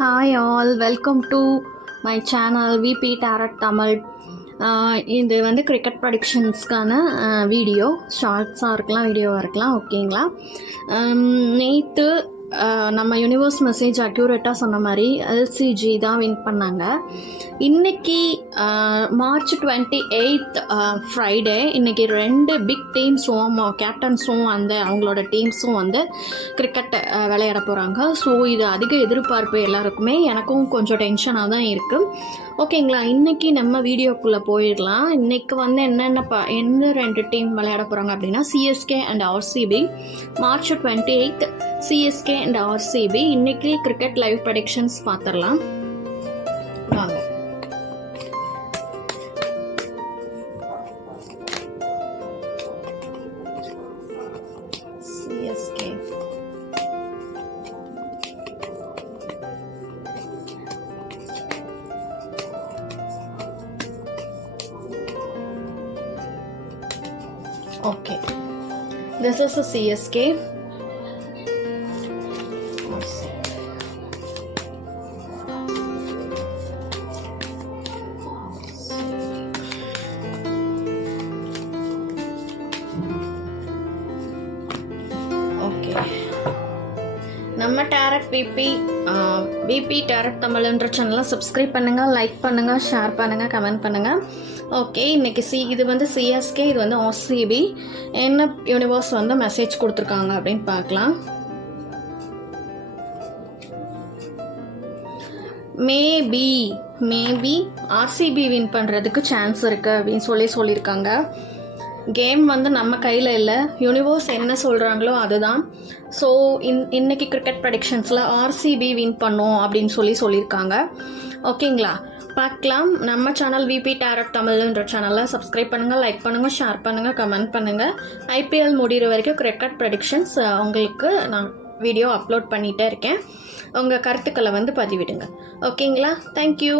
Hi all, welcome to my channel VP Tarot Tamil. இது வந்து cricket ப்ரெடிக்ஷன்ஸ்க்கான video, ஷார்ட்ஸாக இருக்கலாம், வீடியோவாக இருக்கலாம். ஓகேங்களா? நேற்று நம்ம யூனிவர்ஸ் மெசேஜ் அக்யூரேட்டாக சொன்ன மாதிரி எல்சிஜி தான் வின் பண்ணாங்க. இன்றைக்கி மார்ச் 28 ஃப்ரைடே, இன்றைக்கி 2 பிக் டீம்ஸும் கேப்டன்ஸும் அவங்களோட டீம்ஸும் வந்து கிரிக்கெட் விளையாட போகிறாங்க. ஸோ இது அதிக எதிர்பார்ப்பு எல்லாருக்குமே, எனக்கும் கொஞ்சம் டென்ஷனாக தான் இருக்குது. ஓகேங்களா? இன்றைக்கி நம்ம வீடியோக்குள்ளே போயிடலாம். இன்றைக்கி வந்து எந்த 2 டீம் விளையாட போகிறாங்க அப்படின்னா CSK and RCB. March 28 CSK and RCB. இன்றைக்கி கிரிக்கெட் லைவ் ப்ரெடிக்ஷன்ஸ் பார்த்துடலாம் வாங்க. CSK okay, this is a CSK. Okay, நம்ம டேரட் விபி டேரட் தமிழ்ன்ற சேனலை சப்ஸ்கிரைப் பண்ணுங்கள், லைக் பண்ணுங்கள், ஷேர் பண்ணுங்கள், கமெண்ட் பண்ணுங்கள். ஓகே, இன்றைக்கி இது வந்து சிஎஸ்கே, இது வந்து ஆர்சிபி. என்ன யூனிவர்ஸ் வந்து மெசேஜ் கொடுத்துருக்காங்க அப்படின்னு பார்க்கலாம். மேபி ஆர்சிபி வின் பண்ணுறதுக்கு சான்ஸ் இருக்குது அப்படின்னு சொல்லியிருக்காங்க. கேம் வந்து நம்ம கையில் இல்லை, யூனிவர்ஸ் என்ன சொல்கிறாங்களோ அதுதான். ஸோ இன்னைக்கு கிரிக்கெட் ப்ரெடிக்ஷன்ஸில் ஆர்சிபி வின் பண்ணோம் அப்படின்னு சொல்லியிருக்காங்க. ஓகேங்களா? பார்க்கலாம். நம்ம சேனல் விபி டேரட் தமிழ்ன்ற சேனலை சப்ஸ்கிரைப் பண்ணுங்கள், லைக் பண்ணுங்கள், ஷேர் பண்ணுங்கள், கமெண்ட் பண்ணுங்கள். ஐபிஎல் முடிகிற வரைக்கும் கிரிக்கெட் ப்ரெடிக்ஷன்ஸ் உங்களுக்கு நான் வீடியோ அப்லோட் பண்ணிகிட்டே இருக்கேன். உங்கள் கருத்துக்களை வந்து பதிவிடுங்க. ஓகேங்களா? தேங்க்யூ.